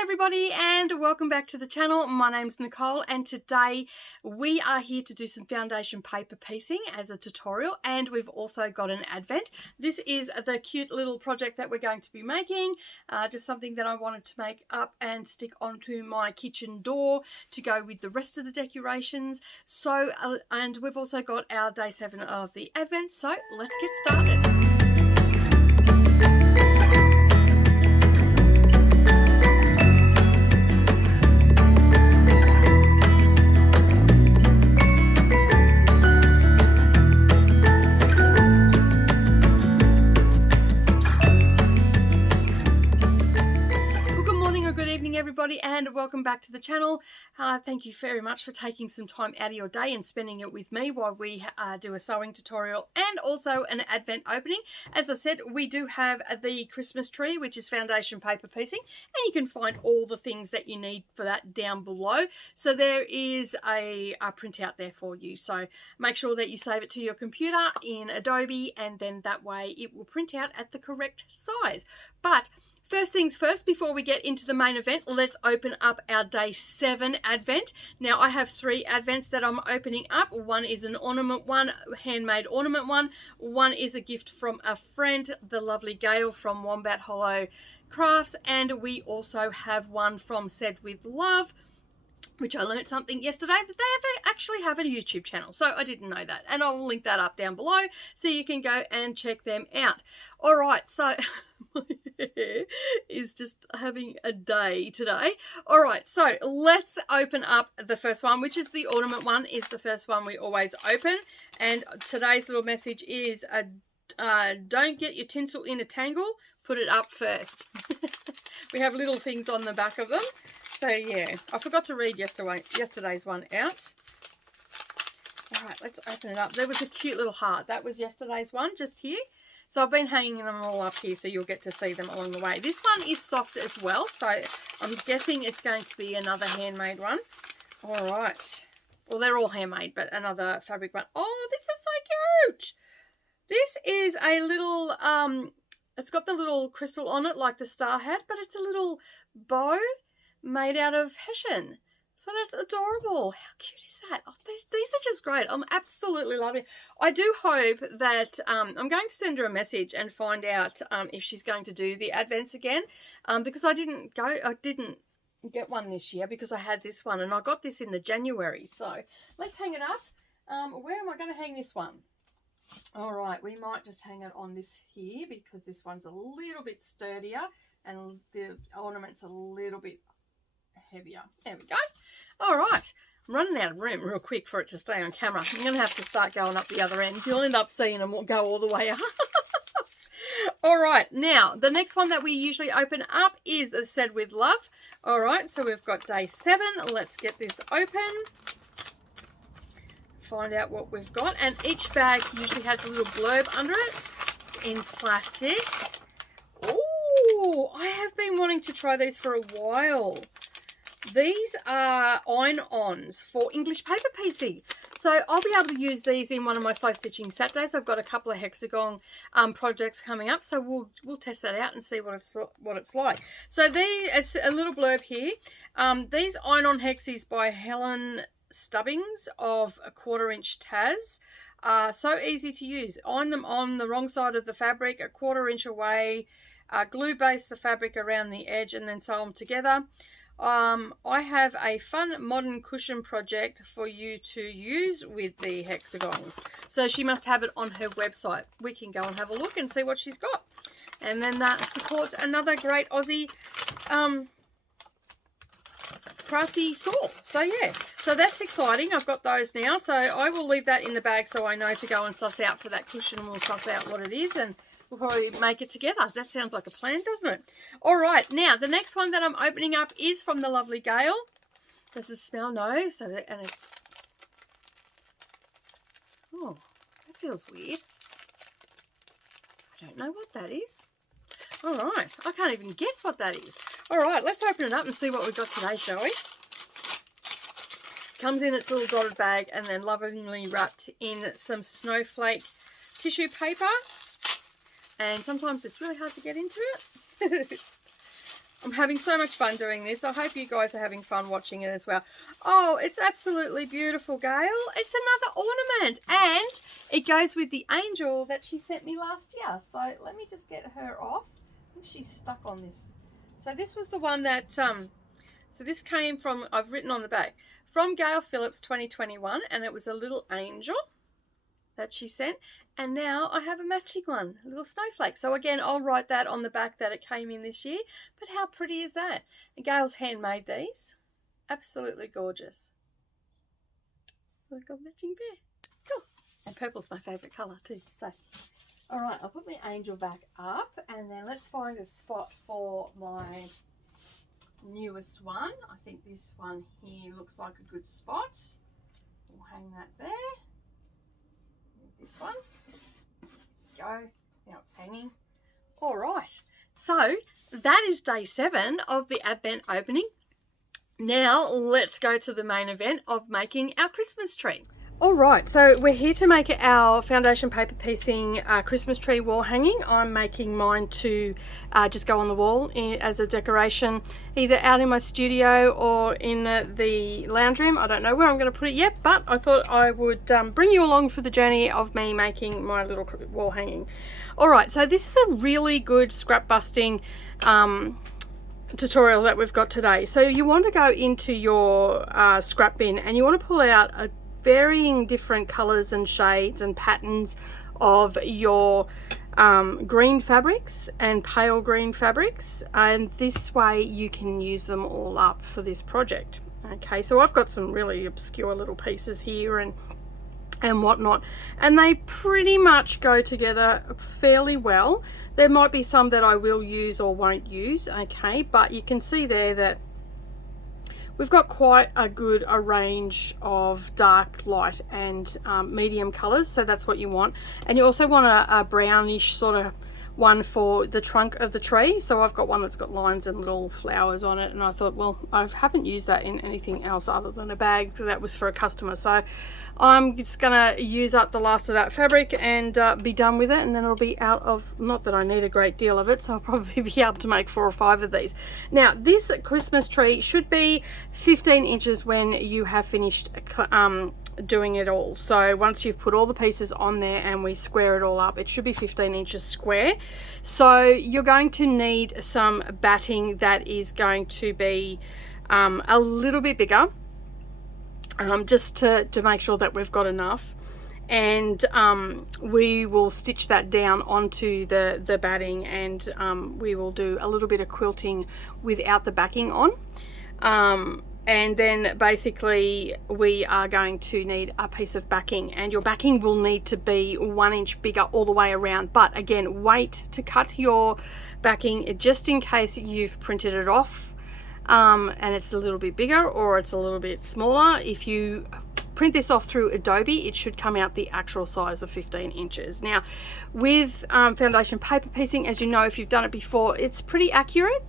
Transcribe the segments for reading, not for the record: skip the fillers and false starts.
Hi everybody and welcome back to the channel. My name's Nicole and today we are here to do some foundation paper piecing as a tutorial, and we've also got an advent. This is the cute little project that we're going to be making, just something that I wanted to make up and stick onto my kitchen door to go with the rest of the decorations. So and we've also got our day 7 of the advent, so let's get started. Everybody, and welcome back to the channel. Thank you very much for taking some time out of your day and spending it with me while we do a sewing tutorial and also an advent opening. As I said, we do have the Christmas tree, which is foundation paper piecing, and you can find all the things that you need for that down below. So there is a printout there for you, so make sure that you save it to your computer in Adobe, and then that way it will print out at the correct size. But first things first, before we get into the main event, let's open up our day 7 advent. Now I have 3 advents that I'm opening up. One is an ornament one, handmade ornament one. One is a gift from a friend, the lovely Gail from Wombat Hollow Crafts. And we also have one from Said With Love, which I learned something yesterday, that they actually have a YouTube channel. So I didn't know that. And I'll link that up down below so you can go and check them out. All right, so my hair is just having a day today. All right, so let's open up the first one, which is the ornament one, is the first one we always open. And today's little message is, don't get your tinsel in a tangle, put it up first. We have little things on the back of them. So yeah, I forgot to read yesterday's one out. All right, let's open it up. There was a cute little heart. That was yesterday's one, just here. So I've been hanging them all up here so you'll get to see them along the way. This one is soft as well, so I'm guessing it's going to be another handmade one. All right. Well, they're all handmade, but another fabric one. Oh, this is so cute. This is a little, it's got the little crystal on it like the star had, but it's a little bow made out of hessian. So that's adorable. How cute is that? Oh, these are just great. I'm absolutely loving it. I do hope that I'm going to send her a message and find out if she's going to do the advents again, because I didn't get one this year because I had this one and I got this in the January. So let's hang it up. Where am I going to hang this one? All right, we might just hang it on this here because this one's a little bit sturdier and the ornament's a little bit heavier. There we go. All right, I'm running out of room real quick for it to stay on camera. I'm going to have to start going up the other end. You'll end up seeing them go all the way up. All right, now the next one that we usually open up is Said With Love. All right, so we've got day 7. Let's get this open. Find out what we've got, and each bag usually has a little blurb under it. It's in plastic. Oh, I have been wanting to try these for a while. These are iron-ons for English paper piecing. So I'll be able to use these in one of my slow stitching Saturdays. I've got a couple of hexagon projects coming up, so we'll test that out and see what it's like. So it's a little blurb here. These iron-on hexes by Helen Stubbings of a 1/4 inch Taz. So easy to use. Iron them on the wrong side of the fabric, a 1/4 inch away. Glue base the fabric around the edge and then sew them together. I have a fun modern cushion project for you to use with the hexagons. So she must have it on her website. We can go and have a look and see what she's got. And then that supports another great Aussie crafty store. So yeah, so that's exciting. I've got those now, so I will leave that in the bag so I know to go and suss out for that cushion. We'll suss out what it is and we'll probably make it together. That sounds like a plan, doesn't it? All right, now the next one that I'm opening up is from the lovely Gail. Does it smell? No. So and it's, oh, that feels weird. I don't know what that is. All right, I can't even guess what that is. All right, let's open it up and see what we've got today, shall we? Comes in its little dotted bag and then lovingly wrapped in some snowflake tissue paper. And sometimes it's really hard to get into it. I'm having so much fun doing this. I hope you guys are having fun watching it as well. Oh, it's absolutely beautiful, Gail. It's another ornament, and it goes with the angel that she sent me last year. So let me just get her off. I think she's stuck on this. So this was the one that, so this came from, I've written on the back, from Gail Phillips 2021, and it was a little angel that she sent, and now I have a matching one, a little snowflake. So again, I'll write that on the back that it came in this year, but how pretty is that? And Gail's handmade these. Absolutely gorgeous. I've got matching there. Cool. And purple's my favourite colour too. So, all right, I'll put my angel back up, and then let's find a spot for my newest one. I think this one here looks like a good spot. We'll hang that there. This one, go, now it's hanging. All right, so that is day 7 of the Advent opening. Now let's go to the main event of making our Christmas tree. All right, so we're here to make our foundation paper piecing Christmas tree wall hanging. I'm making mine to just go on the wall as a decoration, either out in my studio or in the lounge room. I don't know where I'm going to put it yet, but I thought I would bring you along for the journey of me making my little wall hanging. All right, so this is a really good scrap busting tutorial that we've got today. So you want to go into your scrap bin, and you want to pull out a varying different colors and shades and patterns of your green fabrics and pale green fabrics, and this way you can use them all up for this project. Okay, so I've got some really obscure little pieces here and whatnot, and they pretty much go together fairly well. There might be some that I will use or won't use, okay, but you can see there that we've got quite a good range of dark, light and medium colors, so that's what you want. And you also want a brownish sort of one for the trunk of the tree. So I've got one that's got lines and little flowers on it, and I thought, well, I haven't used that in anything else other than a bag that was for a customer, so I'm just gonna use up the last of that fabric and be done with it, and then it'll be out of, not that I need a great deal of it, so I'll probably be able to make 4 or 5 of these. Now this Christmas tree should be 15 inches when you have finished doing it all. So once you've put all the pieces on there and we square it all up, it should be 15 inches square. So you're going to need some batting that is going to be a little bit bigger, just to make sure that we've got enough, and we will stitch that down onto the batting, and we will do a little bit of quilting without the backing on. And then basically we are going to need a piece of backing, and your backing will need to be 1 inch bigger all the way around. But again, wait to cut your backing just in case you've printed it off and it's a little bit bigger or it's a little bit smaller. If you print this off through Adobe, it should come out the actual size of 15 inches. Now with foundation paper piecing, as you know if you've done it before, it's pretty accurate.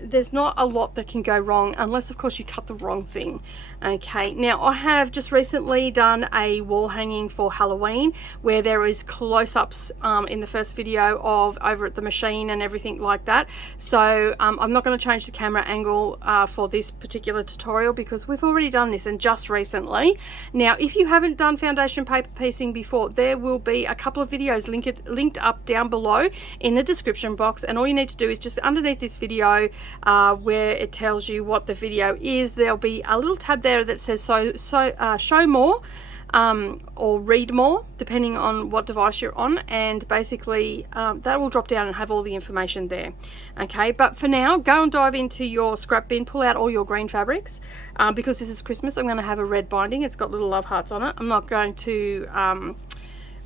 There's not a lot that can go wrong, unless of course you cut the wrong thing. Okay, now I have just recently done a wall hanging for Halloween where there is close-ups in the first video of over at the machine and everything like that. So I'm not going to change the camera angle for this particular tutorial because we've already done this, and just recently. Now if you haven't done foundation paper piecing before, there will be a couple of videos linked up down below in the description box, and all you need to do is just underneath this video where it tells you what the video is, there'll be a little tab there that says show more or read more, depending on what device you're on, and basically that will drop down and have all the information there. Okay, but for now, go and dive into your scrap bin, pull out all your green fabrics, because this is Christmas. I'm going to have a red binding. It's got little love hearts on it. I'm not going to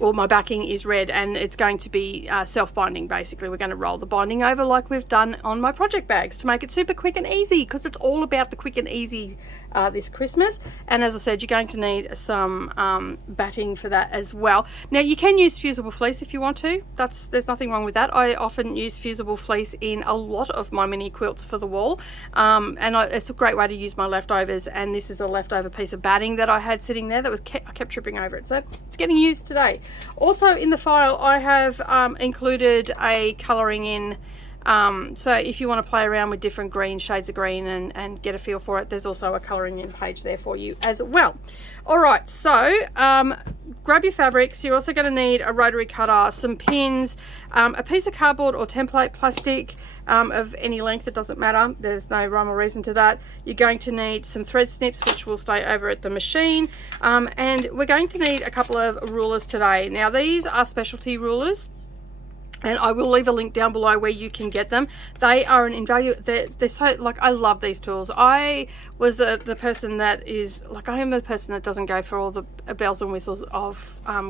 well, my backing is red, and it's going to be self-binding. Basically, we're going to roll the binding over like we've done on my project bags to make it super quick and easy, because it's all about the quick and easy this Christmas. And as I said, you're going to need some batting for that as well. Now you can use fusible fleece if you want to. There's nothing wrong with that. I often use fusible fleece in a lot of my mini quilts for the wall, and it's a great way to use my leftovers. And this is a leftover piece of batting that I had sitting there that was I kept tripping over it, so it's getting used today. Also in the file I have included a colouring in So if you want to play around with different green shades of green and get a feel for it, there's also a colouring in page there for you as well. All right, so grab your fabrics. You're also going to need a rotary cutter, some pins, a piece of cardboard or template plastic of any length, it doesn't matter. There's no rhyme or reason to that. You're going to need some thread snips, which will stay over at the machine. And we're going to need a couple of rulers today. Now, these are specialty rulers, and I will leave a link down below where you can get them. They are an invaluable, they're so, like, I love these tools. I was the person that is, like, I am the person that doesn't go for all the bells and whistles of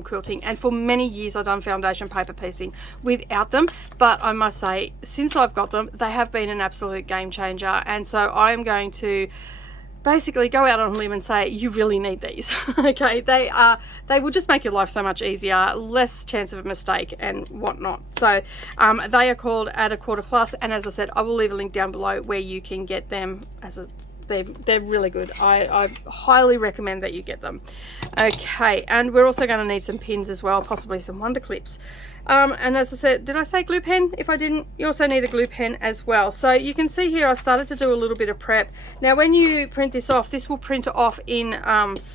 quilting. And for many years I've done foundation paper piecing without them. But I must say, since I've got them, they have been an absolute game changer. And so I am going to basically go out on a limb and say you really need these. Okay, they will just make your life so much easier, less chance of a mistake and whatnot. So they are called Add a Quarter Plus, and as I said, I will leave a link down below where you can get them. They're really good. I highly recommend that you get them. Okay, and we're also going to need some pins as well, possibly some wonder clips. And as I said, did I say glue pen? If I didn't, you also need a glue pen as well. So you can see here I've started to do a little bit of prep. Now when you print this off, this will print off in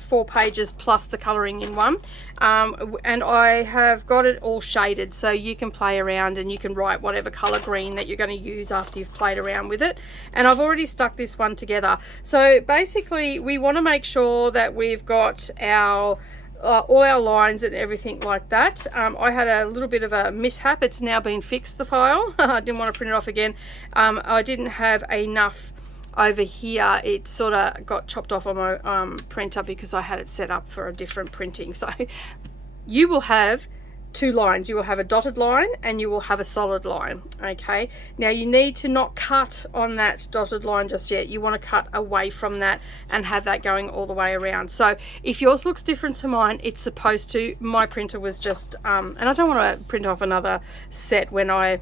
4 pages plus the colouring in one. And I have got it all shaded, so you can play around and you can write whatever colour green that you're going to use after you've played around with it. And I've already stuck this one together. So basically we want to make sure that we've got our all our lines and everything like that. I had a little bit of a mishap. It's now been fixed, the file. I didn't want to print it off again. I didn't have enough over here. It sort of got chopped off on my printer because I had it set up for a different printing. So you will have 2 lines. You will have a dotted line and you will have a solid line. Okay, now you need to not cut on that dotted line just yet. You want to cut away from that and have that going all the way around. So if yours looks different to mine, it's supposed to. My printer was just and I don't want to print off another set when I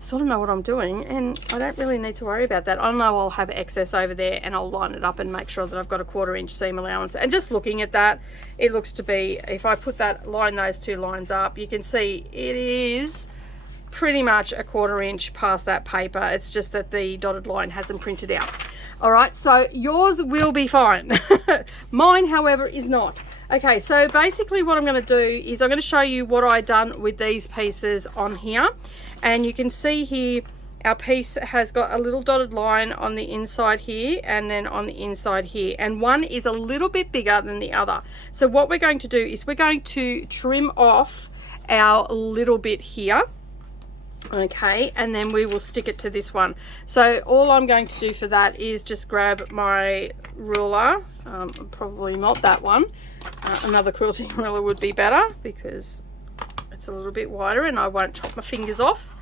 sort of know what I'm doing, and I don't really need to worry about that. I know I'll have excess over there and I'll line it up and make sure that I've got a 1/4 inch seam allowance. And just looking at that, it looks to be, if I put that line, those 2 lines up, you can see it is pretty much a 1/4 inch past that paper. It's just that the dotted line hasn't printed out. All right, so yours will be fine. Mine, however, is not. Okay, so basically what I'm going to do is I'm going to show you what I've done with these pieces on here. And you can see here our piece has got a little dotted line on the inside here and then on the inside here, and one is a little bit bigger than the other. So what we're going to do is we're going to trim off our little bit here. Okay, and then we will stick it to this one. So all I'm going to do for that is just grab my ruler, probably not that one. Another quilting ruler would be better because it's a little bit wider and I won't chop my fingers off.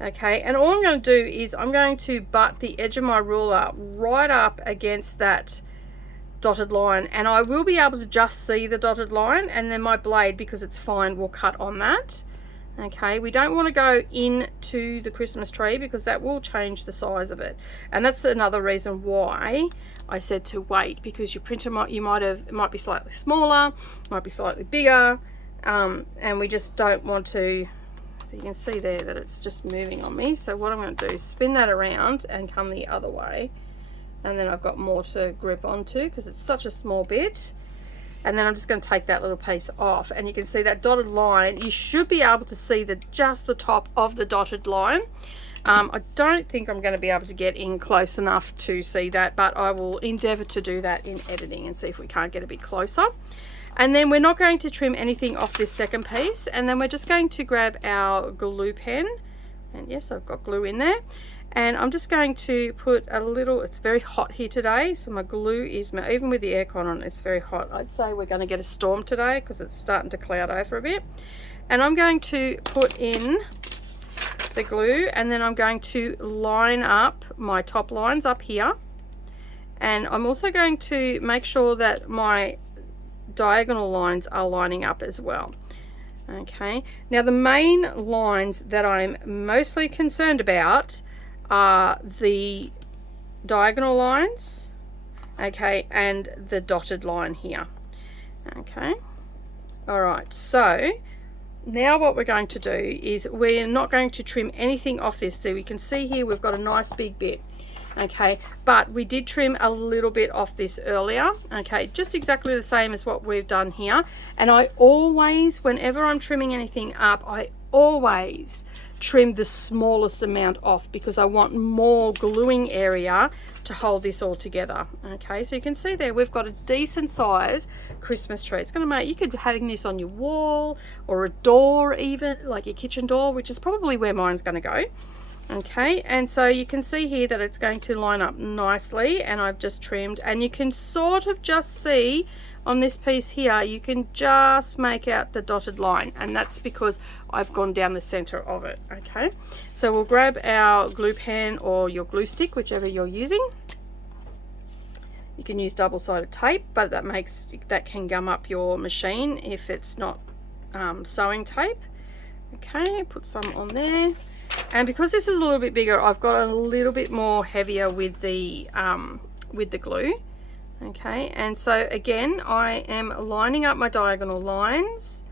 Okay, and all I'm going to do is I'm going to butt the edge of my ruler right up against that dotted line, and I will be able to just see the dotted line, and then my blade, because it's fine, will cut on that. Okay, we don't want to go into the Christmas tree because that will change the size of it, and that's another reason why I said to wait, because your printer might be slightly smaller, might be slightly bigger, and we just don't want to. So you can see there that it's just moving on me. So what I'm going to do is spin that around and come the other way, and then I've got more to grip onto because it's such a small bit. And then I'm just going to take that little piece off, and you can see that dotted line. You should be able to see just the top of the dotted line. I don't think I'm going to be able to get in close enough to see that, but I will endeavour to do that in editing and see if we can't get a bit closer. And then we're not going to trim anything off this second piece, and then we're just going to grab our glue pen, and yes, I've got glue in there, and I'm just going to put a little, it's very hot here today, so my glue is, even with the aircon on, it's very hot. I'd say we're going to get a storm today because it's starting to cloud over a bit. And I'm going to put in the glue, and then I'm going to line up my top lines up here, and I'm also going to make sure that my diagonal lines are lining up as well. Okay, now the main lines that I'm mostly concerned about are the diagonal lines, okay, and the dotted line here. Okay, all right, so now what we're going to do is we're not going to trim anything off this. So we can see here we've got a nice big bit, okay, but we did trim a little bit off this earlier, okay, just exactly the same as what we've done here. And I always, whenever I'm trimming anything up, I always trim the smallest amount off because I want more gluing area to hold this all together. Okay, so you can see there we've got a decent size Christmas tree. It's going to make, you could hang this on your wall or a door, even like your kitchen door, which is probably where mine's going to go. Okay, and so you can see here that it's going to line up nicely, and I've just trimmed, and you can sort of just see on this piece here, you can just make out the dotted line, and that's because I've gone down the center of it. Okay, so we'll grab our glue pen or your glue stick, whichever you're using. You can use double-sided tape, but that can gum up your machine if it's not sewing tape. Okay, put some on there. And because this is a little bit bigger, I've got a little bit more heavier with the glue. Okay, and so again, I am lining up my diagonal lines,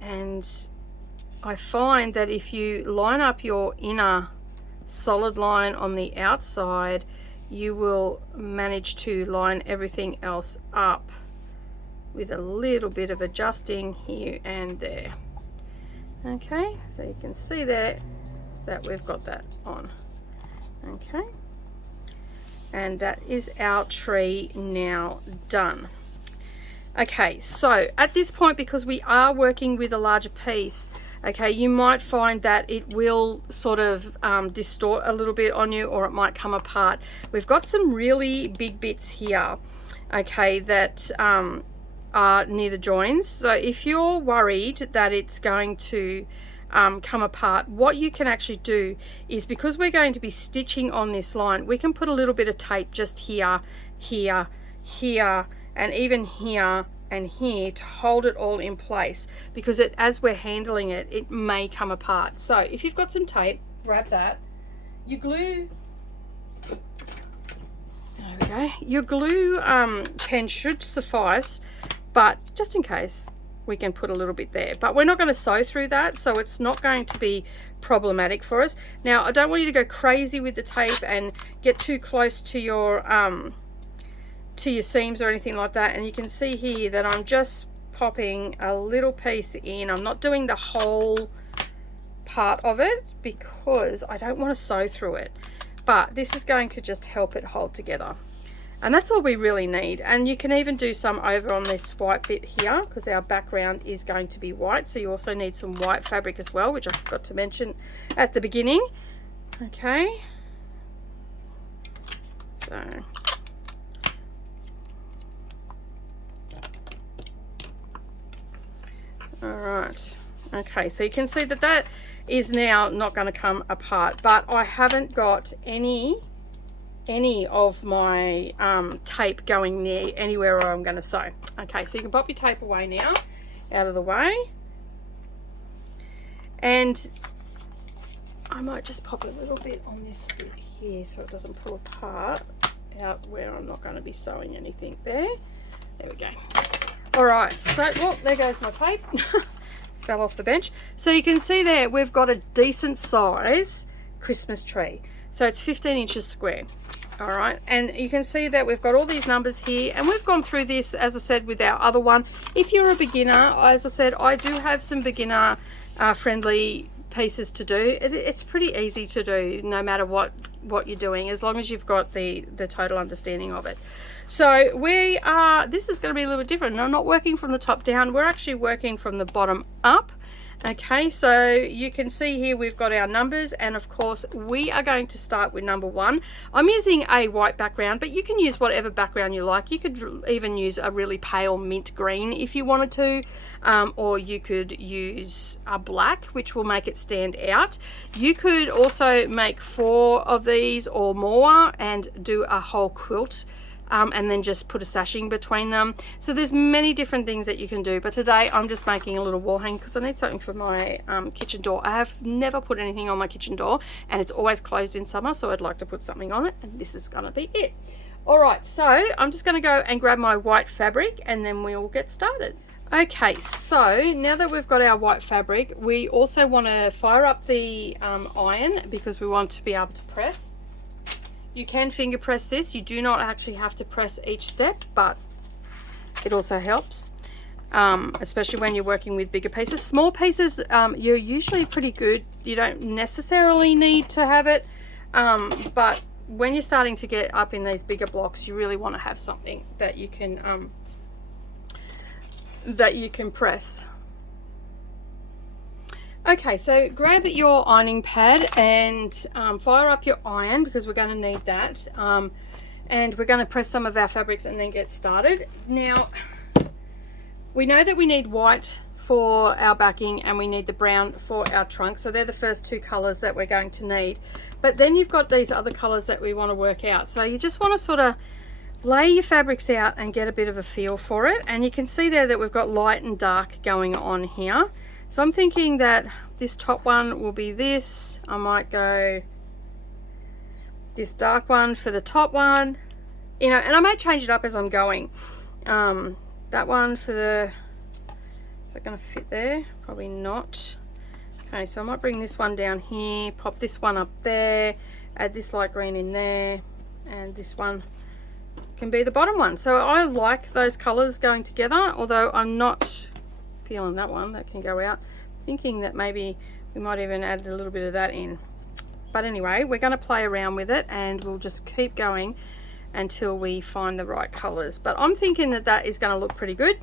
and I find that if you line up your inner solid line on the outside, you will manage to line everything else up with a little bit of adjusting here and there. Okay, so you can see there that we've got that on. Okay, and that is our tree now done. Okay, so at this point, because we are working with a larger piece, okay, you might find that it will sort of distort a little bit on you, or it might come apart. We've got some really big bits here, okay, that are near the joins. So if you're worried that it's going to come apart, what you can actually do is, because we're going to be stitching on this line, we can put a little bit of tape just here, here, here, and even here and here to hold it all in place, because as we're handling it, it may come apart. So if you've got some tape, grab that. Your glue, there we go. Your glue pen should suffice, but just in case, we can put a little bit there, but we're not going to sew through that, so it's not going to be problematic for us. Now, I don't want you to go crazy with the tape and get too close to your seams or anything like that. And you can see here that I'm just popping a little piece in. I'm not doing the whole part of it because I don't want to sew through it, but this is going to just help it hold together. And that's all we really need. And you can even do some over on this white bit here, because our background is going to be white. So you also need some white fabric as well, which I forgot to mention at the beginning. Okay. So. All right. Okay, so you can see that that is now not going to come apart, but I haven't got any of my tape going near anywhere where I'm going to sew. Okay, so you can pop your tape away now, out of the way, and I might just pop a little bit on this bit here so it doesn't pull apart out where I'm not going to be sewing anything there. There we go. All right, so well, there goes my tape. Fell off the bench. So you can see there we've got a decent size Christmas tree. So it's 15 inches square. All right, and you can see that we've got all these numbers here, and we've gone through this, as I said, with our other one. If you're a beginner, as I said, I do have some beginner friendly pieces to do. It's pretty easy to do no matter what you're doing, as long as you've got the total understanding of it. So this is going to be a little bit different. I'm not working from the top down, we're actually working from the bottom up. Okay, so you can see here we've got our numbers, and of course we are going to start with number 1. I'm using a white background, but you can use whatever background you like. You could even use a really pale mint green if you wanted to, or you could use a black, which will make it stand out. You could also make 4 of these or more and do a whole quilt, and then just put a sashing between them. So there's many different things that you can do, but today I'm just making a little wall hang because I need something for my kitchen door. I have never put anything on my kitchen door, and it's always closed in summer, so I'd like to put something on it, and this is going to be it. All right, so I'm just going to go and grab my white fabric, and then we'll get started. Okay, so now that we've got our white fabric, we also want to fire up the iron because we want to be able to press. You can finger press this. You do not actually have to press each step, but it also helps, especially when you're working with bigger pieces. Small pieces, you're usually pretty good. You don't necessarily need to have it, but when you're starting to get up in these bigger blocks, you really want to have something that you can press. Okay, so grab your ironing pad and fire up your iron because we're going to need that, and we're going to press some of our fabrics and then get started. Now, we know that we need white for our backing and we need the brown for our trunk, so they're the first two colors that we're going to need. But then you've got these other colors that we want to work out, so you just want to sort of lay your fabrics out and get a bit of a feel for it. And you can see there that we've got light and dark going on here. So I'm thinking that this top one will be this. I might go this dark one for the top one, you know, and I may change it up as I'm going. That one for the, is that going to fit there? Probably not. Okay, so I might bring this one down here, pop this one up there, add this light green in there, and this one can be the bottom one. So I like those colors going together, although I'm not feeling that one. That can go out. Thinking that maybe we might even add a little bit of that in. But anyway, we're going to play around with it and we'll just keep going until we find the right colors. But I'm thinking that that is going to look pretty good.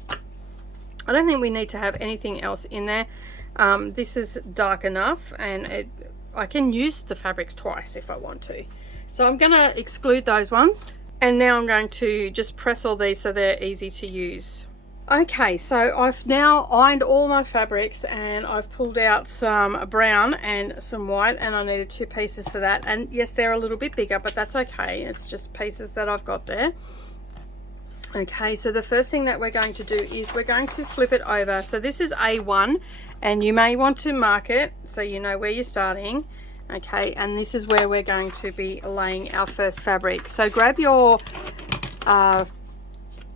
I don't think we need to have anything else in there. This is dark enough, and I can use the fabrics twice if I want to. So I'm going to exclude those ones. And now I'm going to just press all these so they're easy to use. Okay, so I've now ironed all my fabrics and I've pulled out some brown and some white, and I needed 2 pieces for that. And yes, they're a little bit bigger, but that's okay. It's just pieces that I've got there. Okay, so the first thing that we're going to do is we're going to flip it over. So this is A1, and you may want to mark it so you know where you're starting. Okay, and this is where we're going to be laying our first fabric. So grab your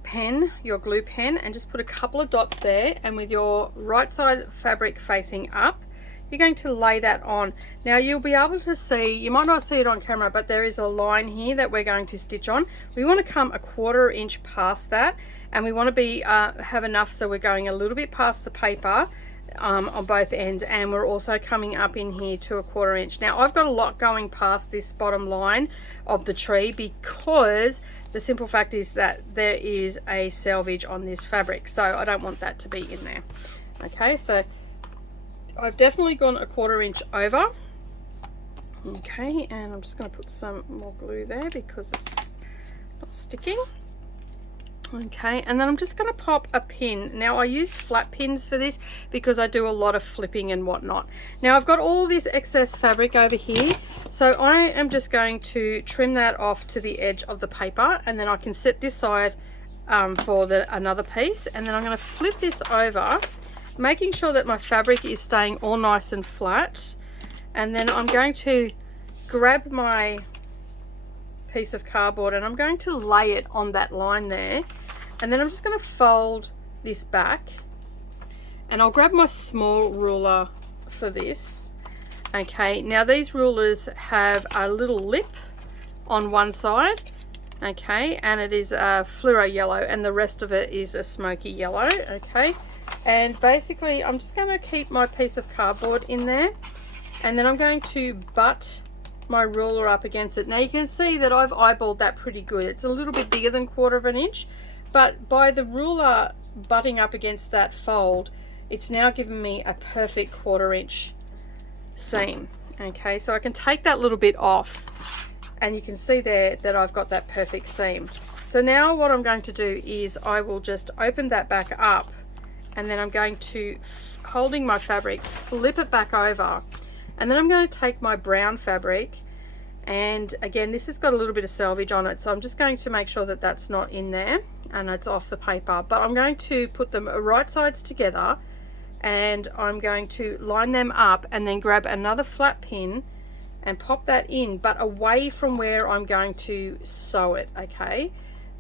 pen, your glue pen, and just put a couple of dots there, and with your right side fabric facing up, you're going to lay that on. Now you'll be able to see, you might not see it on camera, but there is a line here that we're going to stitch on. We want to come 1/4 inch past that, and we want to be have enough so we're going a little bit past the paper on both ends, and we're also coming up in here to 1/4 inch. Now I've got a lot going past this bottom line of the tree because the simple fact is that there is a selvage on this fabric, so I don't want that to be in there. Okay, so I've definitely gone 1/4 inch over. Okay, and I'm just going to put some more glue there because it's not sticking. Okay, and then I'm just going to pop a pin. Now I use flat pins for this because I do a lot of flipping and whatnot. Now I've got all this excess fabric over here, so I am just going to trim that off to the edge of the paper, and then I can set this side for another piece, and then I'm going to flip this over, making sure that my fabric is staying all nice and flat. And then I'm going to grab my piece of cardboard and I'm going to lay it on that line there, and then I'm just going to fold this back, and I'll grab my small ruler for this. Okay, now these rulers have a little lip on one side, okay, and it is a fluoro yellow, and the rest of it is a smoky yellow. Okay, and basically I'm just going to keep my piece of cardboard in there, and then I'm going to butt my ruler up against it. Now you can see that I've eyeballed that pretty good. It's a little bit bigger than 1/4 inch, but by the ruler butting up against that fold, it's now given me a perfect 1/4 inch seam. Okay, so I can take that little bit off, and you can see there that I've got that perfect seam. So now what I'm going to do is I will just open that back up, and then I'm going to, holding my fabric, flip it back over, and then I'm going to take my brown fabric, and again this has got a little bit of selvage on it, so I'm just going to make sure that that's not in there and it's off the paper. But I'm going to put them right sides together, and I'm going to line them up, and then grab another flat pin and pop that in, but away from where I'm going to sew it. Okay,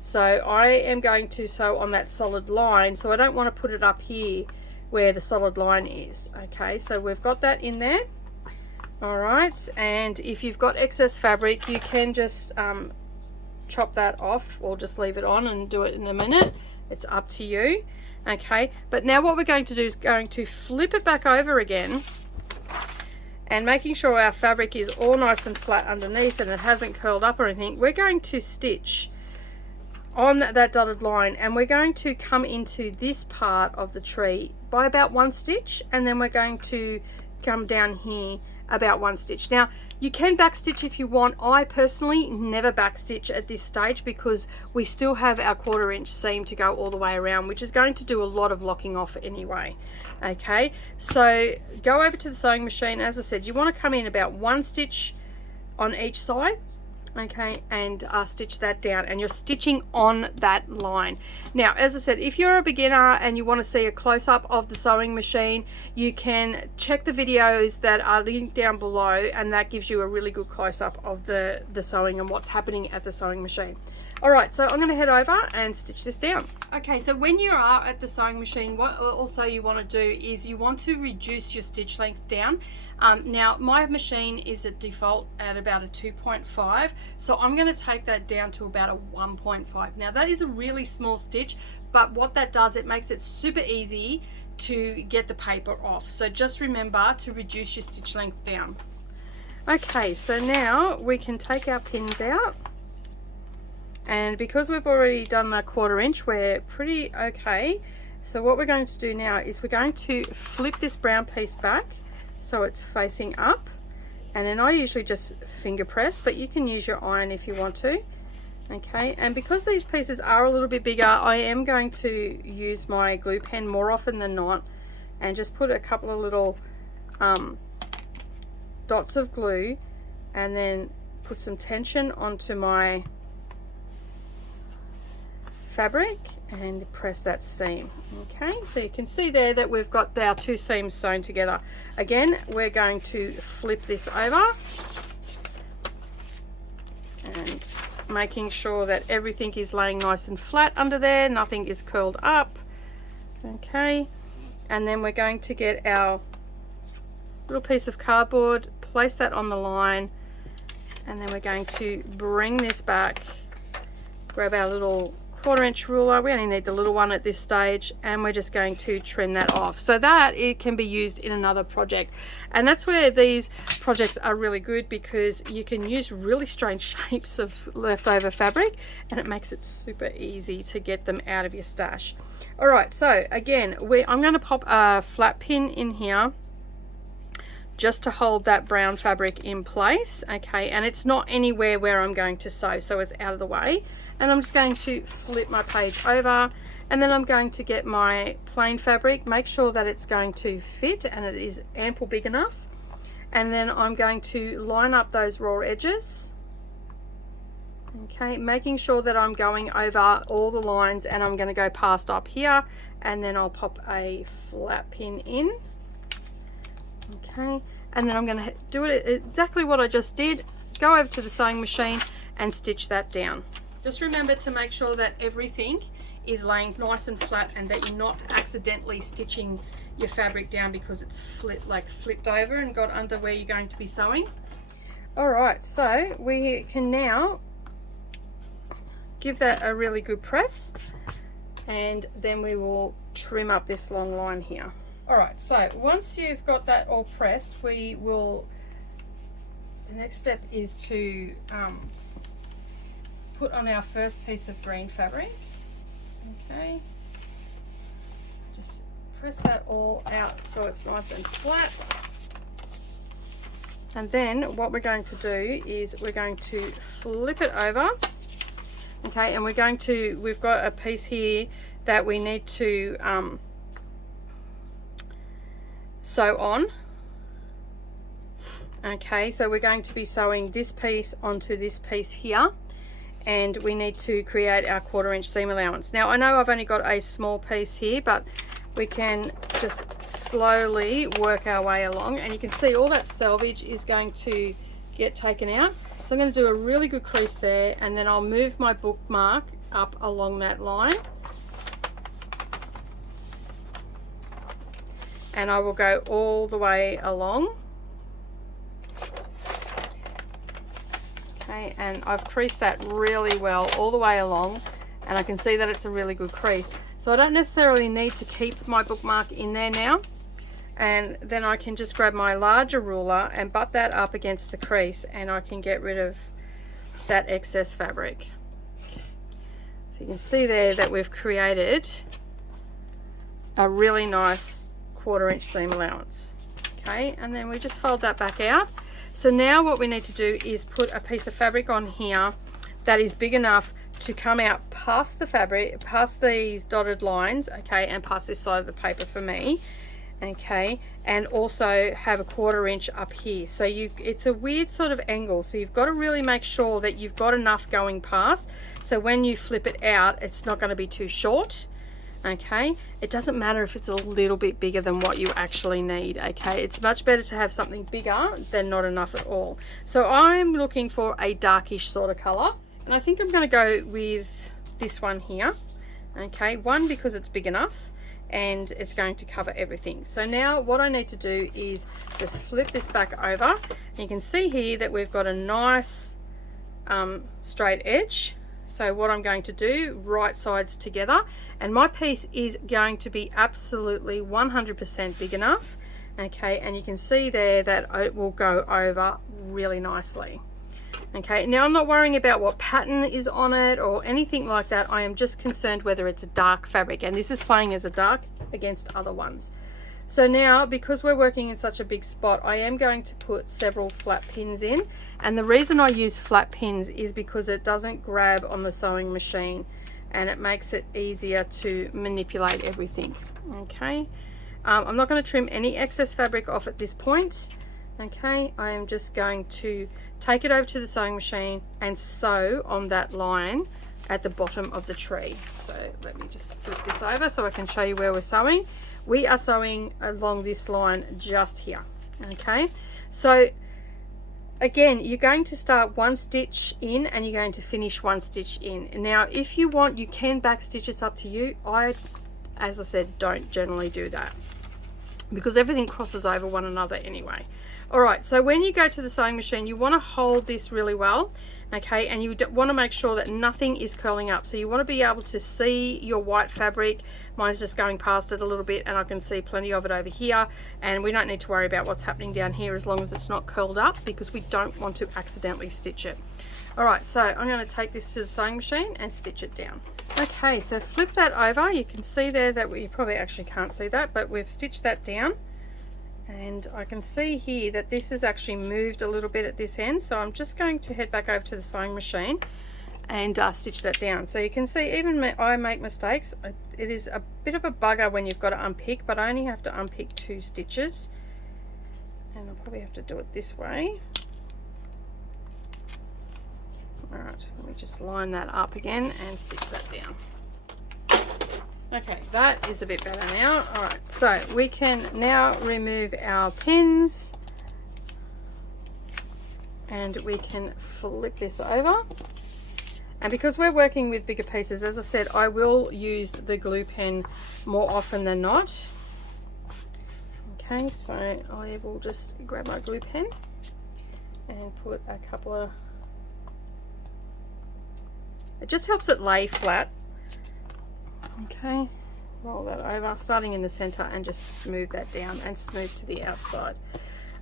So I am going to sew on that solid line, so I don't want to put it up here where the solid line is. Okay, so we've got that in there. All right, and if you've got excess fabric, you can just chop that off or just leave it on and do it in a minute. It's up to you. Okay, but now what we're going to do is going to flip it back over again, and making sure our fabric is all nice and flat underneath and it hasn't curled up or anything, we're going to stitch on that dotted line, and we're going to come into this part of the tree by about 1 stitch, and then we're going to come down here about 1 stitch. Now you can backstitch if you want. I personally never backstitch at this stage because we still have our 1/4 inch seam to go all the way around, which is going to do a lot of locking off anyway. Okay, so go over to the sewing machine. As I said, you want to come in about 1 stitch on each side, okay, and stitch that down, and you're stitching on that line. Now, as I said, if you're a beginner and you want to see a close-up of the sewing machine, you can check the videos that are linked down below, and that gives you a really good close-up of the sewing and what's happening at the sewing machine. All right, so I'm going to head over and stitch this down. Okay, so when you are at the sewing machine, what also you want to do is you want to reduce your stitch length down. Now my machine is at default at about a 2.5, so I'm going to take that down to about a 1.5. Now that is a really small stitch, but what that does, it makes it super easy to get the paper off. So just remember to reduce your stitch length down. Okay, so now we can take our pins out. And because we've already done the 1/4 inch, we're pretty okay. So what we're going to do now is we're going to flip this brown piece back so it's facing up, and then I usually just finger press, but you can use your iron if you want to. Okay, and because these pieces are a little bit bigger, I am going to use my glue pen more often than not and just put a couple of little dots of glue and then put some tension onto my fabric and press that seam. Okay, so you can see there that we've got our 2 seams sewn together. Again, we're going to flip this over and making sure that everything is laying nice and flat under there, nothing is curled up. Okay, and then we're going to get our little piece of cardboard, place that on the line, and then we're going to bring this back, grab our little 1/4 inch ruler. We only need the little one at this stage, and we're just going to trim that off so that it can be used in another project. And that's where these projects are really good, because you can use really strange shapes of leftover fabric, and it makes it super easy to get them out of your stash. All right, so again, I'm going to pop a flat pin in here just to hold that brown fabric in place. Okay, and it's not anywhere where I'm going to sew, so it's out of the way. And I'm just going to flip my page over, and then I'm going to get my plain fabric, make sure that it's going to fit and it is ample big enough, and then I'm going to line up those raw edges. Okay, making sure that I'm going over all the lines, and I'm going to go past up here, and then I'll pop a flat pin in. Okay, and then I'm going to do it exactly what I just did, go over to the sewing machine and stitch that down. Just remember to make sure that everything is laying nice and flat, and that you're not accidentally stitching your fabric down because it's flipped over and got under where you're going to be sewing. All right, so we can now give that a really good press, and then we will trim up this long line here. All right, so once you've got that all pressed, the next step is to put on our first piece of green fabric. Okay, just press that all out so it's nice and flat. And then what we're going to do is we're going to flip it over. Okay, and we've got a piece here that we need to sew on. Okay, so we're going to be sewing this piece onto this piece here, and we need to create our 1/4 inch seam allowance. Now I know I've only got a small piece here, but we can just slowly work our way along, and you can see all that selvage is going to get taken out. So I'm going to do a really good crease there, and then I'll move my bookmark up along that line. And I will go all the way along. Okay, and I've creased that really well all the way along, and I can see that it's a really good crease. So I don't necessarily need to keep my bookmark in there now. And then I can just grab my larger ruler and butt that up against the crease, and I can get rid of that excess fabric. So you can see there that we've created a really nice 1/4 inch seam allowance. Okay, and then we just fold that back out. So now what we need to do is put a piece of fabric on here that is big enough to come out past the fabric, past these dotted lines, okay, and past this side of the paper for me. Okay, and also have a 1/4 inch up here. So it's a weird sort of angle, so you've got to really make sure that you've got enough going past, so when you flip it out it's not going to be too short. Okay, it doesn't matter if it's a little bit bigger than what you actually need. Okay, it's much better to have something bigger than not enough at all. So I'm looking for a darkish sort of color, and I think I'm going to go with this one here. Okay, one, because it's big enough and it's going to cover everything. So now what I need to do is just flip this back over, and you can see here that we've got a nice straight edge. So what I'm going to do, right sides together, and my piece is going to be absolutely 100% big enough. Okay, and you can see there that it will go over really nicely. Okay, now I'm not worrying about what pattern is on it or anything like that. I am just concerned whether it's a dark fabric, and this is playing as a dark against other ones. So now, because we're working in such a big spot, I am going to put several flat pins in, and the reason I use flat pins is because it doesn't grab on the sewing machine and it makes it easier to manipulate everything. Okay, I'm not going to trim any excess fabric off at this point. Okay, I am just going to take it over to the sewing machine and sew on that line at the bottom of the tree. So let me just flip this over so I can show you where we're sewing. We are sewing along this line just here. Okay, so again, you're going to start one stitch in and you're going to finish one stitch in. Now if you want, you can back stitch, it's up to you. As I said, don't generally do that because everything crosses over one another anyway. Alright, so when you go to the sewing machine, you want to hold this really well, okay, and you want to make sure that nothing is curling up. So you want to be able to see your white fabric. Mine's just going past it a little bit, and I can see plenty of it over here, and we don't need to worry about what's happening down here as long as it's not curled up, because we don't want to accidentally stitch it. Alright, so I'm going to take this to the sewing machine and stitch it down. Okay, so flip that over. You can see there that you probably actually can't see that, but we've stitched that down. And I can see here that this is actually moved a little bit at this end, so I'm just going to head back over to the sewing machine and stitch that down. So you can see even I make mistakes. It is a bit of a bugger when you've got to unpick, but I only have to unpick 2 stitches, and I'll probably have to do it this way. Alright, let me just line that up again and stitch that down. Okay, that is a bit better now. Alright, so we can now remove our pins and we can flip this over. And because we're working with bigger pieces, as I said, I will use the glue pen more often than not. Okay, so I will just grab my glue pen and put a couple of... It just helps it lay flat. Okay, roll that over, starting in the center, and just smooth that down and smooth to the outside.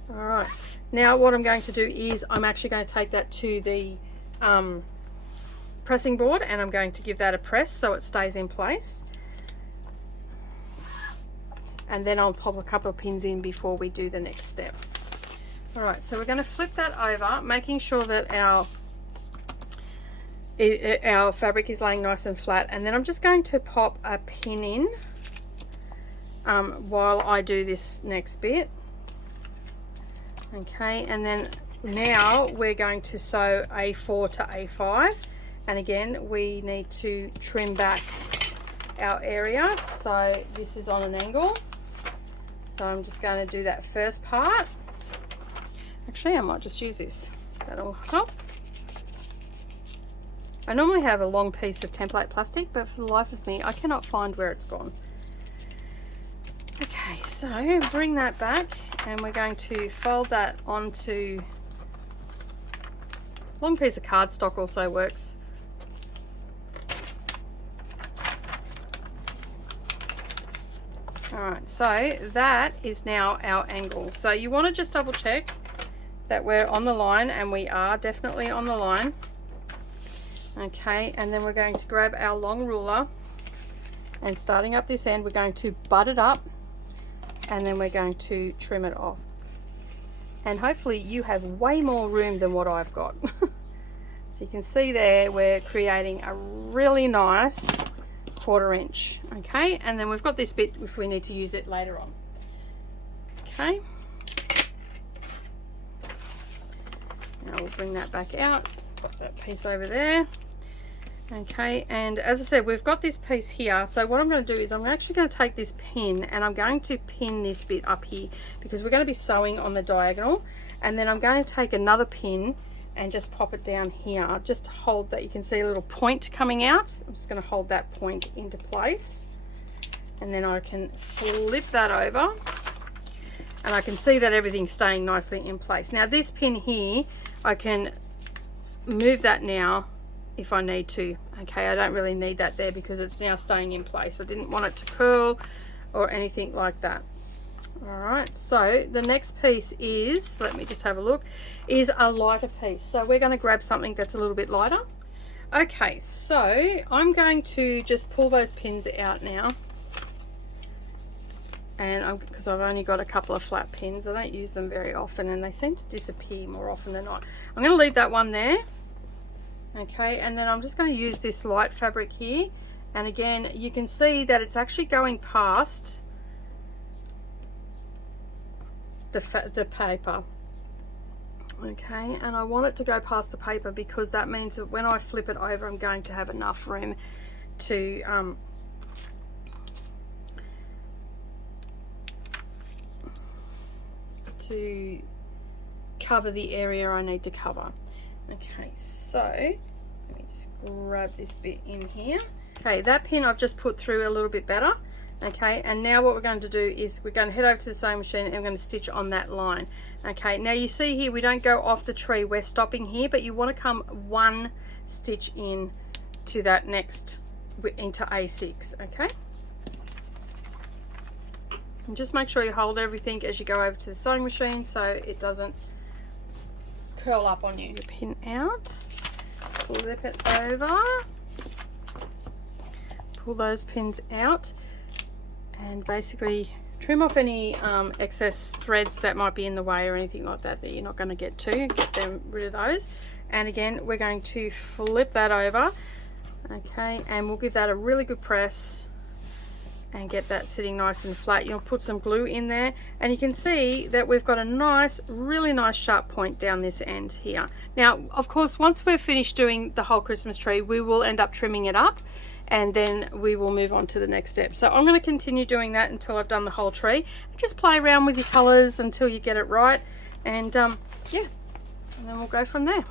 Alright, now what I'm going to do is I'm actually going to take that to the pressing board, and I'm going to give that a press so it stays in place. And then I'll pop a couple of pins in before we do the next step. Alright, so we're going to flip that over, making sure that our fabric is laying nice and flat, and then I'm just going to pop a pin in while I do this next bit. Okay, and then now we're going to sew A4 to A5, and again we need to trim back our area, so this is on an angle, so I'm just going to do that first part. Actually, I might just use this, that'll help. I normally have a long piece of template plastic, but for the life of me, I cannot find where it's gone. Okay, so bring that back, and we're going to fold that onto, long piece of cardstock also works. Alright, so that is now our angle. So you want to just double check that we're on the line, and we are definitely on the line. Okay, and then we're going to grab our long ruler, and starting up this end, we're going to butt it up, and then we're going to trim it off. And hopefully you have way more room than what I've got. So you can see there, we're creating a really nice 1/4 inch. Okay, and then we've got this bit if we need to use it later on. Okay, now we'll bring that back out, pop that piece over there. Okay, and as I said, we've got this piece here, so what I'm going to do is I'm actually going to take this pin, and I'm going to pin this bit up here, because we're going to be sewing on the diagonal, and then I'm going to take another pin and just pop it down here, just to hold that. You can see a little point coming out. I'm just going to hold that point into place, and then I can flip that over, and I can see that everything's staying nicely in place. Now this pin here, I can move that now if I need to. Okay, I don't really need that there because it's now staying in place. I didn't want it to curl or anything like that. Alright, so the next piece is, let me just have a look, is a lighter piece. So we're going to grab something that's a little bit lighter. Okay, so I'm going to just pull those pins out now, and because I've only got a couple of flat pins, I don't use them very often, and they seem to disappear more often than not. I'm going to leave that one there. Okay, and then I'm just going to use this light fabric here, and again you can see that it's actually going past the paper. Okay, and I want it to go past the paper because that means that when I flip it over, I'm going to have enough room to cover the area I need to cover. Okay, so let me just grab this bit in here. Okay, that pin I've just put through a little bit better. Okay, and now what we're going to do is we're going to head over to the sewing machine, and we're going to stitch on that line. Okay, now you see here we don't go off the tree, we're stopping here, but you want to come one stitch in to that next, into A6. Okay, and just make sure you hold everything as you go over to the sewing machine so it doesn't curl up on you. Pin out, flip it over, pull those pins out, and basically trim off any excess threads that might be in the way or anything like that that you're not going to get to. Get them rid of those. And again, we're going to flip that over. Okay, and we'll give that a really good press and get that sitting nice and flat. You'll put some glue in there, and you can see that we've got a nice, really nice sharp point down this end here. Now, of course, once we're finished doing the whole Christmas tree, we will end up trimming it up, and then we will move on to the next step. So I'm going to continue doing that until I've done the whole tree. Just play around with your colors until you get it right, and yeah, and then we'll go from there.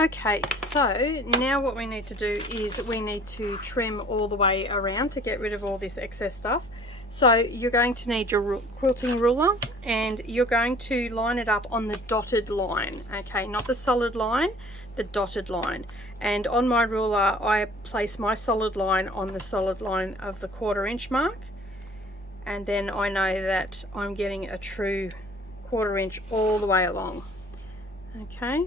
Okay, so now what we need to do is we need to trim all the way around to get rid of all this excess stuff. So you're going to need your quilting ruler, and you're going to line it up on the dotted line, okay, not the solid line, the dotted line. And on my ruler I place my solid line on the solid line of the 1/4 inch mark, and then I know that I'm getting a true 1/4 inch all the way along, okay.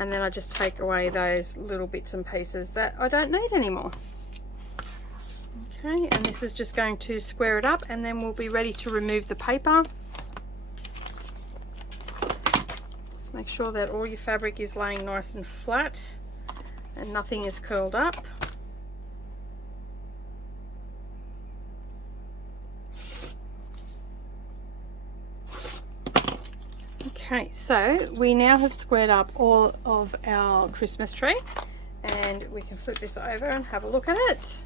And then I just take away those little bits and pieces that I don't need anymore. Okay, and this is just going to square it up, and then we'll be ready to remove the paper. Just make sure that all your fabric is laying nice and flat and nothing is curled up. Okay, so we now have squared up all of our Christmas tree, and we can flip this over and have a look at it.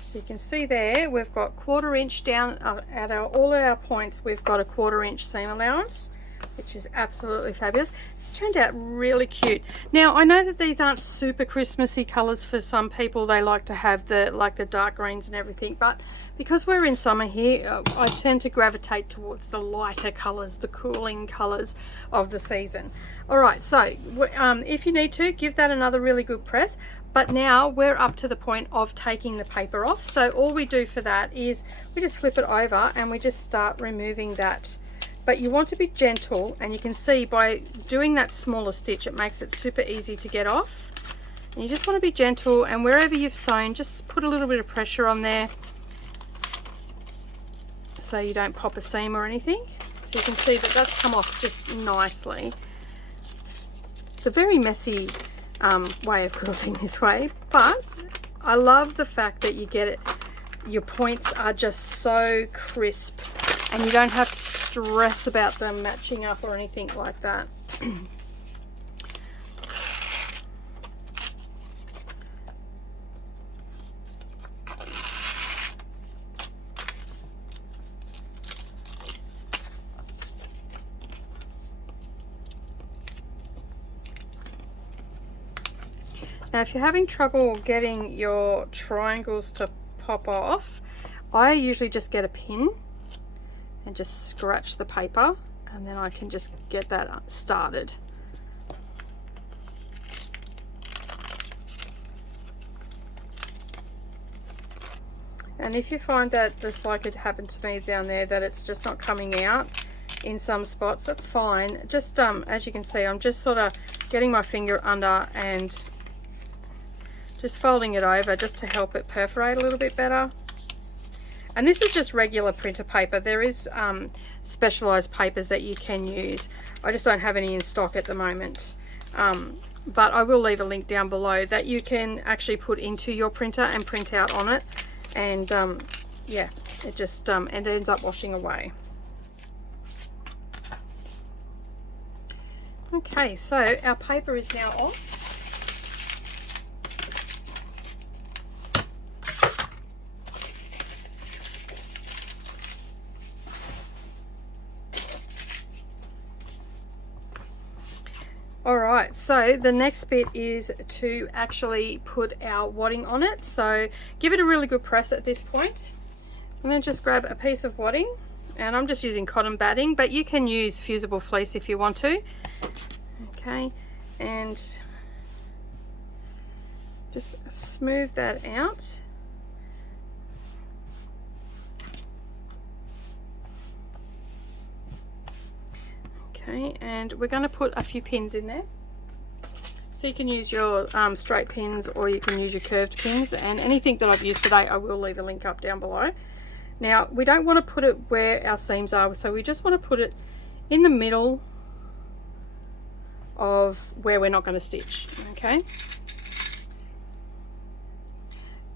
So you can see there we've got 1/4 inch down at all our points. We've got a 1/4 inch seam allowance, which is absolutely fabulous. It's turned out really cute. Now I know that these aren't super Christmassy colors for some people. They like to have the dark greens and everything, but because we're in summer here, I tend to gravitate towards the lighter colors, the cooling colors of the season. All right, so if you need to, give that another really good press. But now we're up to the point of taking the paper off. So all we do for that is we just flip it over and we just start removing that. But you want to be gentle, and you can see by doing that smaller stitch it makes it super easy to get off. And you just want to be gentle, and wherever you've sewn, just put a little bit of pressure on there so you don't pop a seam or anything. So you can see that that's come off just nicely. It's a very messy way of quilting this way, but I love the fact that you get it, your points are just so crisp and you don't have to stress about them matching up or anything like that. Now if you're having trouble getting your triangles to pop off, I usually just get a pin and just scratch the paper, and then I can just get that started. And if you find that, just like it happened to me down there, that it's just not coming out in some spots, that's fine. Just as you can see, I'm just sort of getting my finger under and just folding it over just to help it perforate a little bit better. And this is just regular printer paper. There is specialized papers that you can use. I just don't have any in stock at the moment, but I will leave a link down below that you can actually put into your printer and print out on it, and yeah, it just it ends up washing away. Okay, so our paper is now off. Alright, so the next bit is to actually put our wadding on it. So give it a really good press at this point, and then just grab a piece of wadding, and I'm just using cotton batting, but you can use fusible fleece if you want to. Okay, and just smooth that out. Okay, and we're going to put a few pins in there. So you can use your straight pins, or you can use your curved pins, and anything that I've used today I will leave a link up down below. Now we don't want to put it where our seams are, so we just want to put it in the middle of where we're not going to stitch. Okay,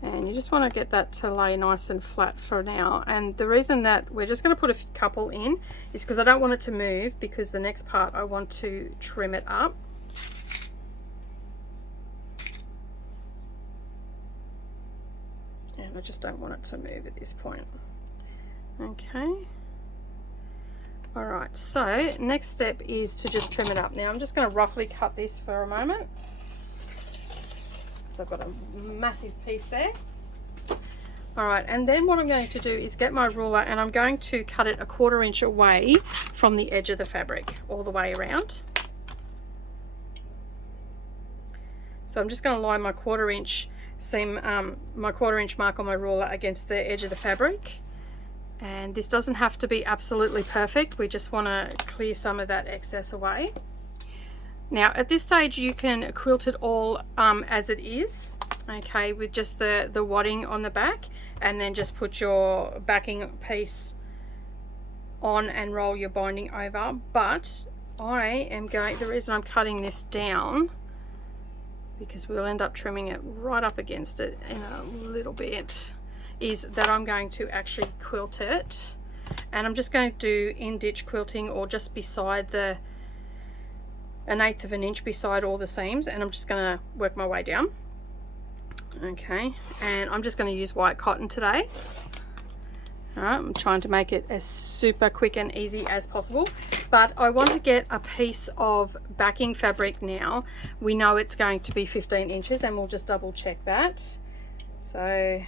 and you just want to get that to lay nice and flat for now. And the reason that we're just going to put a couple in is because I don't want it to move, because the next part I want to trim it up. And I just don't want it to move at this point. Okay, Alright, so next step is to just trim it up. Now I'm just going to roughly cut this for a moment, because I've got a massive piece there. Alright, and then what I'm going to do is get my ruler, and I'm going to cut it 1/4 inch away from the edge of the fabric all the way around. So I'm just going to line my 1/4 inch seam, my 1/4 inch mark on my ruler against the edge of the fabric. And this doesn't have to be absolutely perfect, we just want to clear some of that excess away. Now at this stage you can quilt it all as it is, okay, with just the wadding on the back, and then just put your backing piece on and roll your binding over. But the reason I'm cutting this down, because we'll end up trimming it right up against it in a little bit, is that I'm going to actually quilt it, and I'm just going to do in ditch quilting, or just beside an 1/8 of an inch beside all the seams, and I'm just going to work my way down. Okay, and I'm just going to use white cotton today. Alright, I'm trying to make it as super quick and easy as possible, but I want to get a piece of backing fabric now. We know it's going to be 15 inches, and we'll just double check that. So,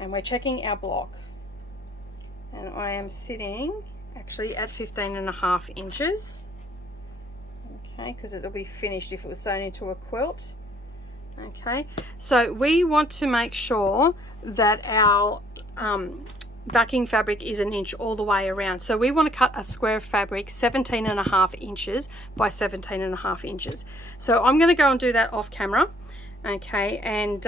and we're checking our block, and I am sitting actually at 15.5 inches, okay, because it'll be finished if it was sewn into a quilt. Okay, so we want to make sure that our backing fabric is 1 inch all the way around. So we want to cut a square of fabric 17.5 inches by 17.5 inches. So I'm going to go and do that off camera. Okay, and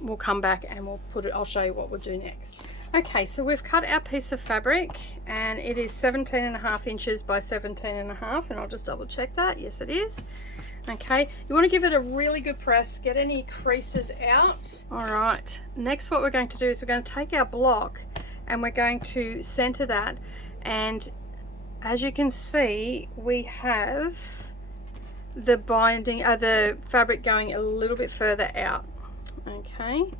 we'll come back and we'll put it, I'll show you what we'll do next. Okay, so we've cut our piece of fabric, and it is 17.5 inches by 17.5, and I'll just double check that. Yes, it is. Okay, you want to give it a really good press, get any creases out. All right, next what we're going to do is we're going to take our block and we're going to center that, and as you can see we have the binding, the fabric going a little bit further out. Okay,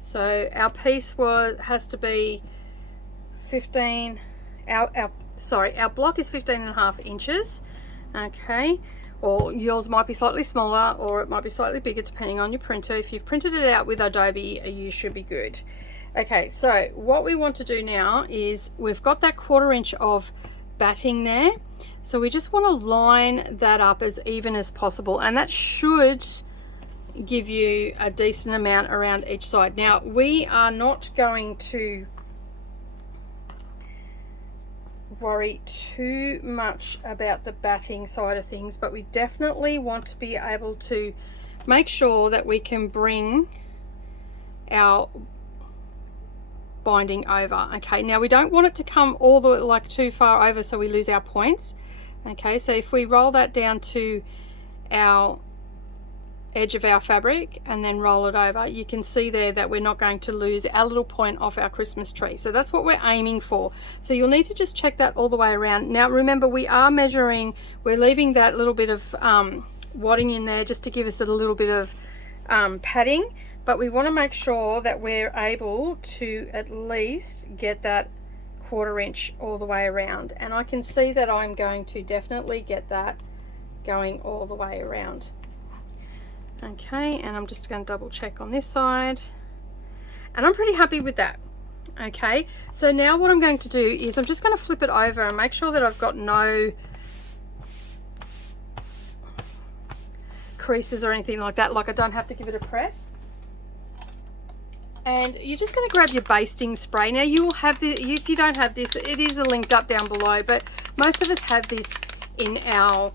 so our piece has to be 15, our block is 15.5 inches. Okay, or yours might be slightly smaller, or it might be slightly bigger depending on your printer. If you've printed it out with Adobe, you should be good. Okay, so what we want to do now is we've got that 1/4 inch of batting there, so we just want to line that up as even as possible, and that should give you a decent amount around each side. Now we are not going to worry too much about the batting side of things, but we definitely want to be able to make sure that we can bring our binding over. Okay, now we don't want it to come all the way too far over so we lose our points. Okay, so if we roll that down to our edge of our fabric and then roll it over, you can see there that we're not going to lose our little point off our Christmas tree. So that's what we're aiming for. So you'll need to just check that all the way around. Now remember, we are measuring, we're leaving that little bit of wadding in there just to give us a little bit of padding, but we want to make sure that we're able to at least get that 1/4 inch all the way around, and I can see that I'm going to definitely get that going all the way around. Okay, and I'm just going to double check on this side, and I'm pretty happy with that. Okay, so now what I'm going to do is I'm just going to flip it over and make sure that I've got no creases or anything like that, like I don't have to give it a press. And you're just going to grab your basting spray. Now you will have the, if you don't have this, it is linked up down below, but most of us have this in our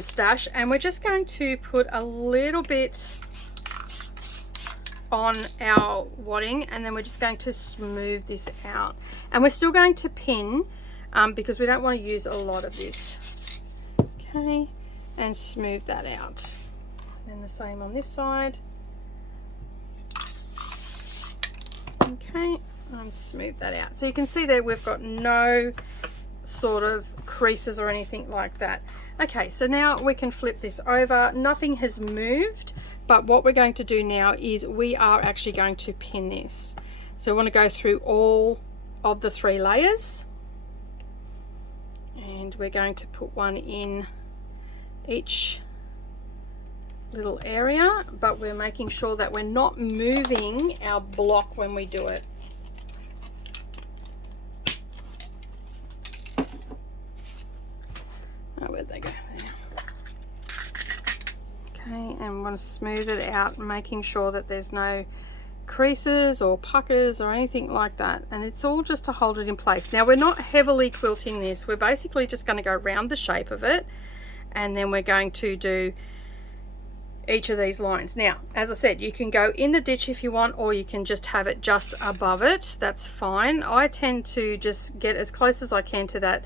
stash, and we're just going to put a little bit on our wadding, and then we're just going to smooth this out, and we're still going to pin because we don't want to use a lot of this. Okay, and smooth that out, and the same on this side. Okay, and smooth that out. So you can see there we've got no sort of creases or anything like that. Okay, so now we can flip this over. Nothing has moved, but what we're going to do now is we are actually going to pin this. So we want to go through all of the 3 layers. and we're going to put one in each little area, but we're making sure that we're not moving our block when we do it. Oh, where'd they go? There. Okay, and I'm going to smooth it out, making sure that there's no creases or puckers or anything like that, and it's all just to hold it in place. Now, we're not heavily quilting this, we're basically just going to go around the shape of it, and then we're going to do each of these lines. Now, as I said, you can go in the ditch if you want, or you can just have it just above it. That's fine. I tend to just get as close as I can to that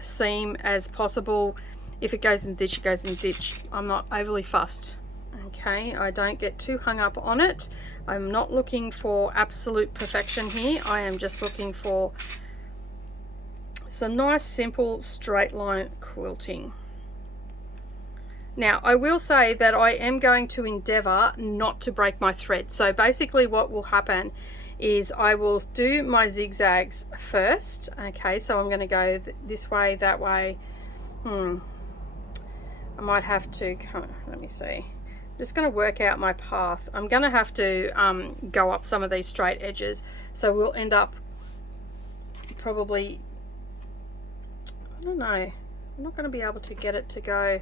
seam as possible. If it goes in the ditch, it goes in the ditch. I'm not overly fussed. Okay, I don't get too hung up on it. I'm not looking for absolute perfection here. I am just looking for some nice, simple, straight line quilting. Now, I will say that I am going to endeavour not to break my thread. So basically what will happen is I will do my zigzags first. Okay, so I'm going to go this way, that way. I might have to, let me see. I'm just going to work out my path. I'm going to have to go up some of these straight edges. So we'll end up probably, I don't know, I'm not going to be able to get it to go.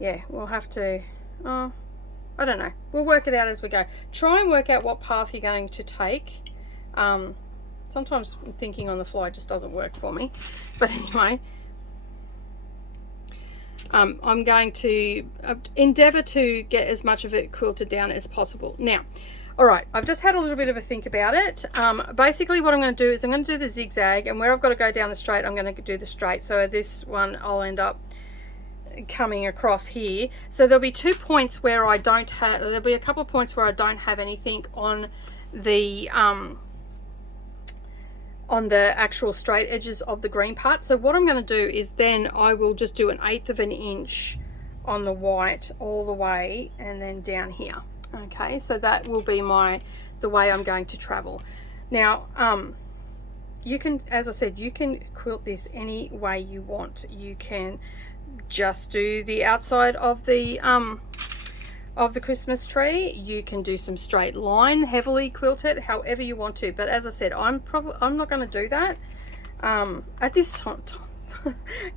Yeah, we'll have to, I don't know. We'll work it out as we go. Try and work out what path you're going to take. Sometimes thinking on the fly just doesn't work for me. But anyway, I'm going to endeavour to get as much of it quilted down as possible. Now, all right, I've just had a little bit of a think about it. Basically what I'm going to do is I'm going to do the zigzag, and where I've got to go down the straight, I'm going to do the straight. So this one I'll end up coming across here. So there'll be 2 points where I don't have, there'll be a couple of points where I don't have anything on the actual straight edges of the green part. So what I'm going to do is then I will just do 1/8 of an inch on the white all the way and then down here. Okay, so that will be the way I'm going to travel. Now you can, as I said, you can quilt this any way you want. You can just do the outside of the Christmas tree. You can do some straight line, heavily quilted, however you want to. But as I said, I'm not going to do that at this time.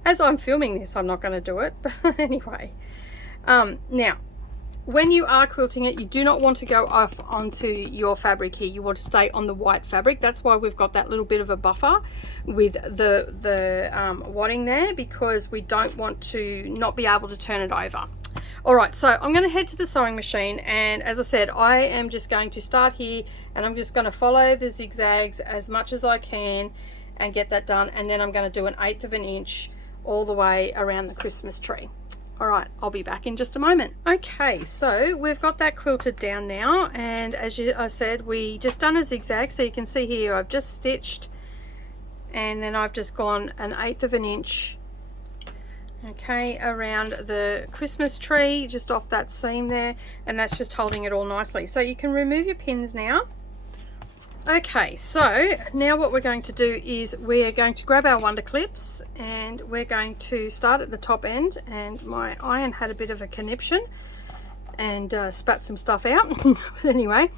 As I'm filming this, I'm not going to do it. But anyway, now when you are quilting it, you do not want to go off onto your fabric here. You want to stay on the white fabric. That's why we've got that little bit of a buffer with the wadding there, because we don't want to not be able to turn it over. All right, so I'm going to head to the sewing machine, and as I said, I am just going to start here, and I'm just going to follow the zigzags as much as I can and get that done, and then I'm going to do 1/8 of an inch all the way around the Christmas tree. All right, I'll be back in just a moment. Okay, so we've got that quilted down now, and as I said, we just done a zigzag. So you can see here I've just stitched, and then I've just gone 1/8 of an inch, okay, around the Christmas tree, just off that seam there, and that's just holding it all nicely. So you can remove your pins now. Okay, so now what we're going to do is we're going to grab our wonder clips, and we're going to start at the top end, and my iron had a bit of a conniption and spat some stuff out. But anyway,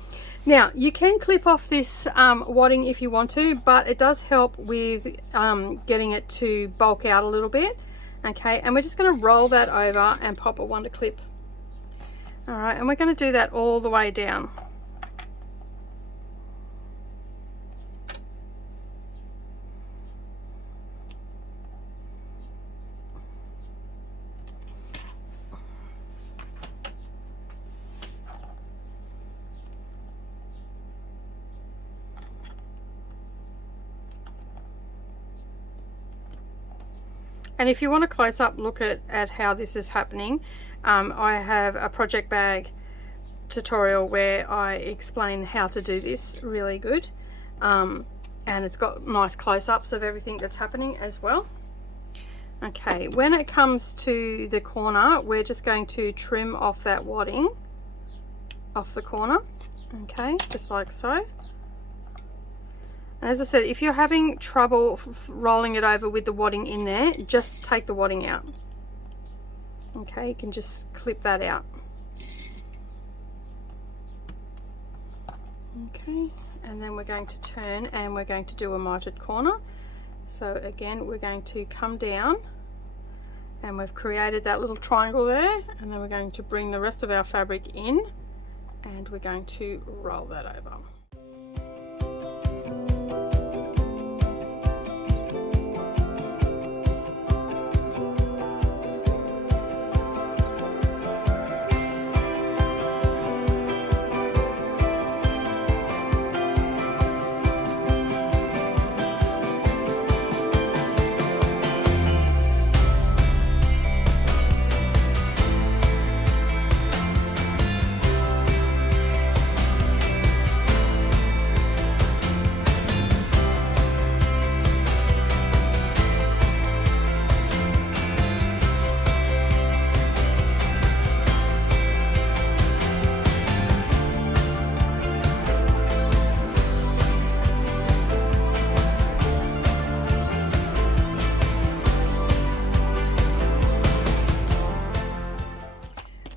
now you can clip off this wadding if you want to, but it does help with getting it to bulk out a little bit. Okay, and we're just going to roll that over and pop a wonder clip. All right, and we're going to do that all the way down. And if you want a close-up look at how this is happening, I have a project bag tutorial where I explain how to do this really good, and it's got nice close-ups of everything that's happening as well. Okay, when it comes to the corner, we're just going to trim off that wadding off the corner. Okay, just like so. And as I said, if you're having trouble rolling it over with the wadding in there, just take the wadding out. Okay, you can just clip that out. Okay, and then we're going to turn and we're going to do a mitered corner. So again, we're going to come down and we've created that little triangle there, and then we're going to bring the rest of our fabric in and we're going to roll that over.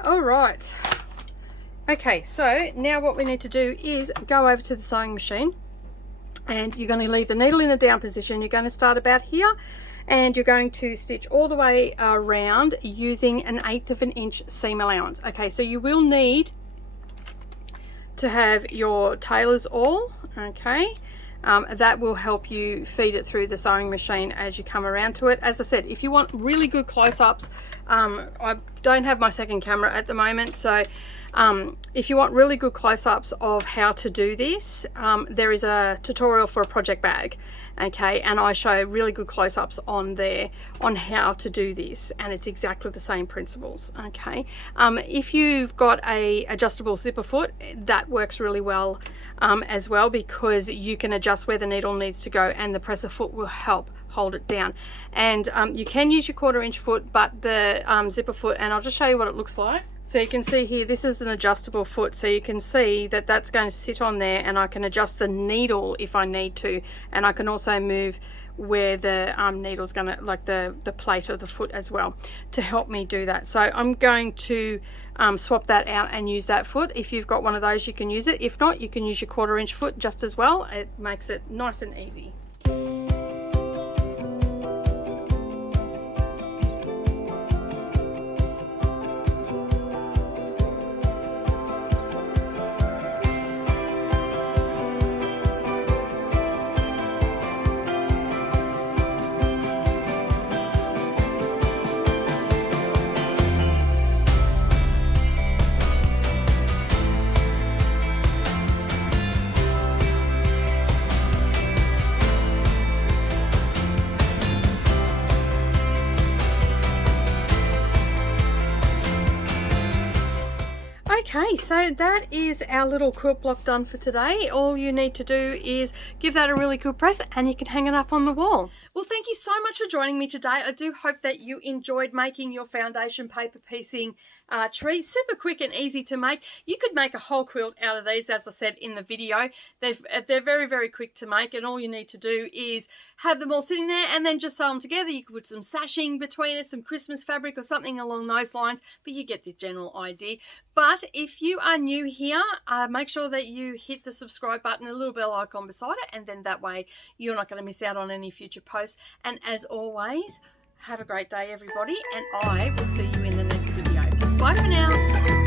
Alright, okay, so now what we need to do is go over to the sewing machine, and you're going to leave the needle in a down position. You're going to start about here and you're going to stitch all the way around using an 1/8 of an inch seam allowance. Okay, so you will need to have your tailor's awl, okay. That will help you feed it through the sewing machine as you come around to it. As I said, if you want really good close-ups, I don't have my second camera at the moment, so if you want really good close-ups of how to do this, there is a tutorial for a project bag, okay, and I show really good close-ups on there on how to do this, and it's exactly the same principles, okay. If you've got a adjustable zipper foot, that works really well as well, because you can adjust where the needle needs to go and the presser foot will help hold it down. And you can use your 1/4 inch foot, but the zipper foot, and I'll just show you what it looks like. So you can see here, this is an adjustable foot, so you can see that that's going to sit on there, and I can adjust the needle if I need to, and I can also move where the needle's going to, like the plate of the foot as well, to help me do that. So I'm going to swap that out and use that foot. If you've got one of those, you can use it. If not, you can use your 1/4 inch foot just as well. It makes it nice and easy. Okay, so that is our little quilt block done for today. All you need to do is give that a really good press and you can hang it up on the wall. Well, thank you so much for joining me today. I do hope that you enjoyed making your foundation paper piecing tree. Super quick and easy to make. You could make a whole quilt out of these, as I said in the video. They're very, very quick to make, and all you need to do is have them all sitting there and then just sew them together. You could put some sashing between it, some Christmas fabric or something along those lines, but you get the general idea. But if you are new here, make sure that you hit the subscribe button, a little bell icon beside it, and then that way you're not going to miss out on any future posts. And as always, have a great day, everybody, and I will see you in the next video. Bye for now.